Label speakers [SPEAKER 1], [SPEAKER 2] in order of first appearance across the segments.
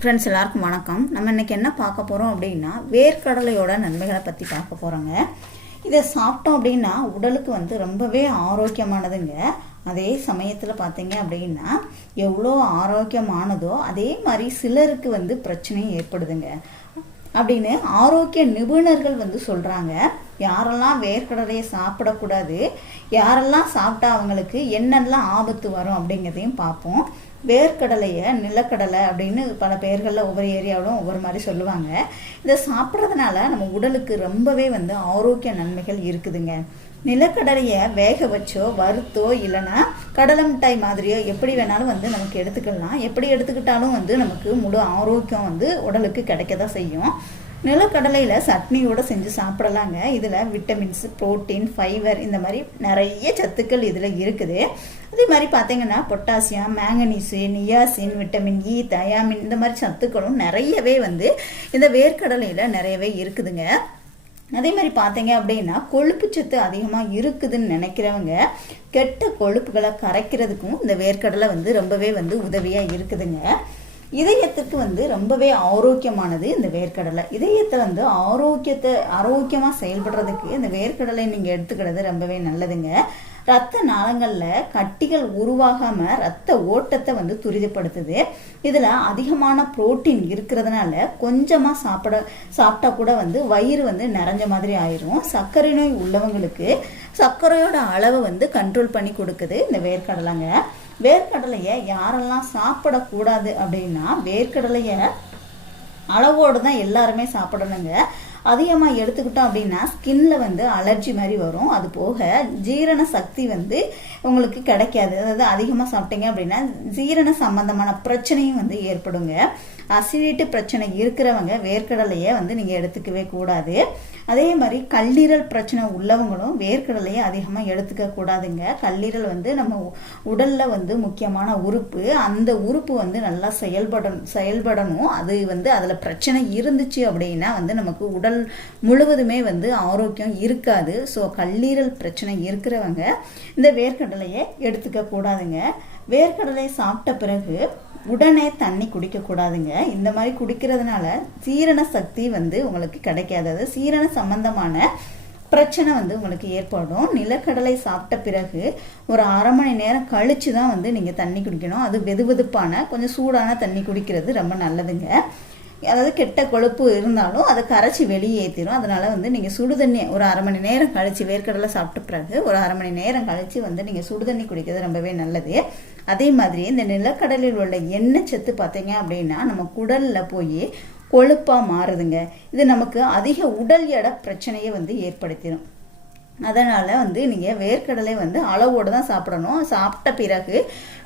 [SPEAKER 1] Friends எல்லாருக்கும் வணக்கம். நம்ம இன்னைக்கு என்ன பார்க்க போகிறோம் அப்படின்னா வேர்க்கடலையோட நன்மைகளை பற்றி பார்க்க போகிறோங்க இதை சாப்பிட்டோம் அப்படின்னா உடலுக்கு வந்து ரொம்பவே ஆரோக்கியமானதுங்க. அதே சமயத்தில் பார்த்தீங்க அப்படின்னா எவ்வளோ ஆரோக்கியமானதோ அதே மாதிரி சிலருக்கு வந்து பிரச்சனையும் ஏற்படுதுங்க. அப்படின்னு ஆரோக்கிய நிபுணர்கள் வந்து சொல்கிறாங்க யாரெல்லாம் வேர்க்கடலையை சாப்பிடக்கூடாது யாரெல்லாம் சாப்பிட்டா அவங்களுக்கு என்னெல்லாம் ஆபத்து வரும் அப்படிங்கிறதையும் பார்ப்போம். வேர்க்கடலையை நிலக்கடலை அப்படின்னு பல பெயர்களில் ஒவ்வொரு ஏரியாவிலும் ஒவ்வொரு மாதிரி சொல்லுவாங்க. இதை சாப்பிட்றதுனால நம்ம உடலுக்கு ரொம்பவே வந்து ஆரோக்கிய நன்மைகள் இருக்குதுங்க. நிலக்கடலையை வேக வச்சோ வறுத்தோ இல்லைன்னா கடலை மிட்டாய் மாதிரியோ எப்படி வேணாலும் வந்து நமக்கு எடுத்துக்கலாம். எப்படி எடுத்துக்கிட்டாலும் வந்து நமக்கு முழு ஆரோக்கியம் வந்து உடலுக்கு கிடைக்க தான் செய்யும். நிலக்கடலையில் சட்னியோடு செஞ்சு சாப்பிடலாங்க. இதில் விட்டமின்ஸ் புரோட்டீன் ஃபைபர் இந்த மாதிரி நிறைய சத்துக்கள் இதில் இருக்குது. அதே மாதிரி பார்த்தீங்கன்னா potassium manganese niacin vitamin E thiamine இந்த மாதிரி சத்துக்களும் நிறையவே வந்து இந்த வேர்க்கடலையில் நிறையவே இருக்குதுங்க. அதே மாதிரி பார்த்தீங்க அப்படின்னா கொழுப்பு சத்து அதிகமாக இருக்குதுன்னு நினைக்கிறவங்க கெட்ட கொழுப்புகளை கரைக்கிறதுக்கும் இந்த வேர்க்கடலை வந்து ரொம்பவே வந்து உதவியாக இருக்குதுங்க. இதயத்துக்கு வந்து ரொம்பவே ஆரோக்கியமானது இந்த வேர்க்கடலை. இதயத்தை வந்து ஆரோக்கியத்தை ஆரோக்கியமாக செயல்படுறதுக்கு இந்த வேர்க்கடலை நீங்கள் எடுத்துக்கிறது ரொம்பவே நல்லதுங்க. ரத்த நாளங்களில் கட்டிகள் உருவாகாமல் ரத்த ஓட்டத்தை வந்து துரிதப்படுத்துது. இதில் அதிகமான புரோட்டீன் இருக்கிறதுனால கொஞ்சமாக சாப்பிட சாப்பிட்டா கூட வந்து வயிறு வந்து நிறைஞ்ச மாதிரி ஆயிரும். சர்க்கரை நோய் உள்ளவங்களுக்கு சர்க்கரையோட அளவை வந்து கண்ட்ரோல் பண்ணி கொடுக்குது இந்த வேர்க்கடலைங்க. வேர்க்கடலையை யாரெல்லாம் சாப்பிடக்கூடாது அப்படின்னா வேர்க்கடலையை அளவோடு தான் எல்லாருமே சாப்பிடணுங்க. அதிகமாக எடுத்துக்கிட்டோம் அப்படின்னா ஸ்கின்ல வந்து அலர்ஜி மாதிரி வரும். அது போக ஜீரண சக்தி வந்து உங்களுக்கு கிடைக்காது. அதாவது அதிகமாக சாப்பிட்டீங்க அப்படின்னா ஜீரண சம்பந்தமான பிரச்சனையும் வந்து ஏற்படுங்க. அசிடிட்டு பிரச்சனை இருக்கிறவங்க வேர்க்கடலையை வந்து நீங்கள் எடுத்துக்கவே கூடாது. அதே மாதிரி கல்லீரல் பிரச்சனை உள்ளவங்களும் வேர்க்கடலையை அதிகமாக எடுத்துக்க கூடாதுங்க. கல்லீரல் வந்து நம்ம உடலில் வந்து முக்கியமான உறுப்பு. அந்த உறுப்பு வந்து நல்லா செயல்படணும் செயல்படணும். அது வந்து அதில் பிரச்சனை இருந்துச்சு அப்படின்னா வந்து நமக்கு உடல் முழுவதுமே வந்து ஆரோக்கியம் இருக்காது. ஸோ கல்லீரல் பிரச்சனை இருக்கிறவங்க இந்த வேர்க்கடலையை எடுத்துக்க கூடாதுங்க. வேர்க்கடலை சாப்பிட்ட பிறகு உடனே தண்ணி குடிக்கக்கூடாதுங்க இந்த மாதிரி குடிக்கிறதுனால சீரண சக்தி வந்து உங்களுக்கு கிடைக்காது. அது சீரண சம்பந்தமான பிரச்சனை வந்து உங்களுக்கு ஏற்படும். நிலக்கடலை சாப்பிட்ட பிறகு ஒரு அரை மணி நேரம் கழிச்சு தான் வந்து நீங்கள் தண்ணி குடிக்கணும். அது வெது வெதுப்பான கொஞ்சம் சூடான தண்ணி குடிக்கிறது ரொம்ப நல்லதுங்க. அதாவது கெட்ட கொழுப்பு இருந்தாலும் அதை கரைச்சி வெளியேற்றிடும் அதனால் வந்து நீங்கள் சுடுதண்ணி ஒரு அரை மணி நேரம் கழித்து வேர்க்கடலை சாப்பிட்ட பிறகு ஒரு அரை மணி நேரம் கழித்து வந்து நீங்கள் சுடுதண்ணி குடிக்கிறது ரொம்பவே நல்லது. அதே மாதிரி இந்த நிலக்கடலில் உள்ள எண்ணெய் சத்து பார்த்தீங்க அப்படின்னா நம்ம குடலில் போய் கொழுப்பாக மாறுதுங்க. இது நமக்கு அதிக உடல் எடை பிரச்சனையை வந்து ஏற்படுத்திடும் அதனால் வந்து நீங்கள் வேர்க்கடலை வந்து அளவோடு தான் சாப்பிடணும். சாப்பிட்ட பிறகு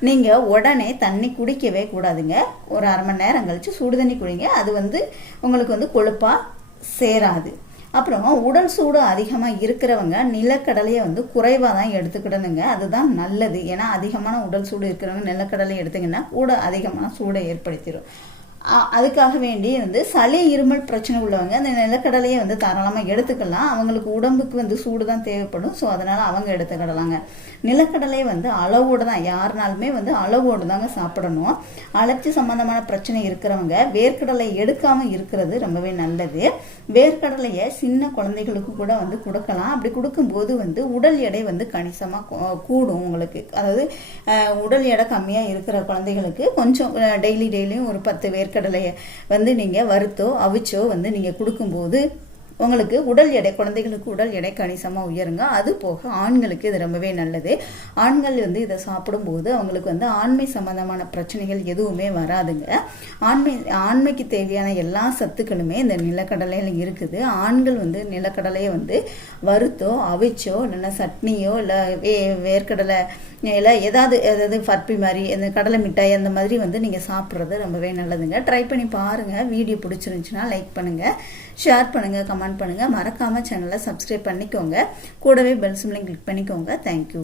[SPEAKER 1] நீங்கள் உடனே தண்ணி குடிக்கவே கூடாதுங்க. ஒரு அரை மணி நேரம் கழித்து சுடு தண்ணி குடிங்க. அது வந்து உங்களுக்கு வந்து கொழுப்பாக சேராது. அப்புறம் உடல் சூடு அதிகமாக இருக்கிறவங்க நிலக்கடலையை வந்து குறைவாக தான் எடுத்துக்கிடணுங்க. அதுதான் நல்லது. ஏன்னா அதிகமான உடல் சூடு இருக்கிறவங்க நிலக்கடலை எடுத்திங்கன்னா கூட அதிகமான சூடை ஏற்படுத்திடும் அதுக்காக வேண்டி வந்து சளி இருமல் பிரச்சனை உள்ளவங்க அந்த நிலக்கடலையை வந்து தாராளமாக எடுத்துக்கலாம். அவங்களுக்கு உடம்புக்கு வந்து சூடு தான் தேவைப்படும். ஸோ அதனால் அவங்க எடுத்துக்கிடலாங்க. நிலக்கடலை வந்து அளவோடு தான் யாருனாலுமே வந்து அளவோடு தாங்க சாப்பிடணும். அலர்ச்சி சம்மந்தமான பிரச்சனை இருக்கிறவங்க வேர்க்கடலை எடுக்காமல் இருக்கிறது ரொம்பவே நல்லது. வேர்க்கடலையை சின்ன குழந்தைகளுக்கு கூட வந்து கொடுக்கலாம். அப்படி கொடுக்கும்போது வந்து உடல் எடை வந்து கணிசமாக கூடும் உங்களுக்கு. அதாவது உடல் எடை கம்மியாக இருக்கிற குழந்தைகளுக்கு கொஞ்சம் டெய்லி டெய்லியும் ஒரு பத்து வேர் வேர்க்கடலையை வந்து நீங்கள் வறுத்தோ அவிச்சோ வந்து நீங்கள் கொடுக்கும்போது உங்களுக்கு உடல் எடை குழந்தைகளுக்கு உடல் எடை கணிசமாக உயருங்க. அது போக ஆண்களுக்கு இது ரொம்பவே நல்லது. ஆண்கள் வந்து இதை சாப்பிடும்போது அவங்களுக்கு வந்து ஆண்மை சம்பந்தமான பிரச்சனைகள் எதுவுமே வராதுங்க. ஆண்மை ஆண்மைக்கு தேவையான எல்லா சத்துக்களுமே இந்த நிலக்கடலையில் இருக்குது. ஆண்கள் வந்து நிலக்கடலையை வந்து வறுத்தோ அவிச்சோ இல்லைன்னா சட்னியோ இல்லை வே வேர்க்கடலை இல்லை ஏதாவது ஏதாவது ஃபர்பி மாதிரி இந்த கடலை மிட்டாய் அந்த மாதிரி வந்து நீங்கள் சாப்பிட்றது ரொம்பவே நல்லதுங்க. ட்ரை பண்ணி பாருங்கள் வீடியோ பிடிச்சிருந்துச்சுன்னா லைக் பண்ணுங்கள் ஷேர் பண்ணுங்கள் கமெண்ட் பண்ணுங்கள் மறக்காமல் சேனலை சப்ஸ்கிரைப் பண்ணிக்கோங்க. கூடவே பெல் சிம்லையும் கிளிக் பண்ணிக்கோங்க. Thank you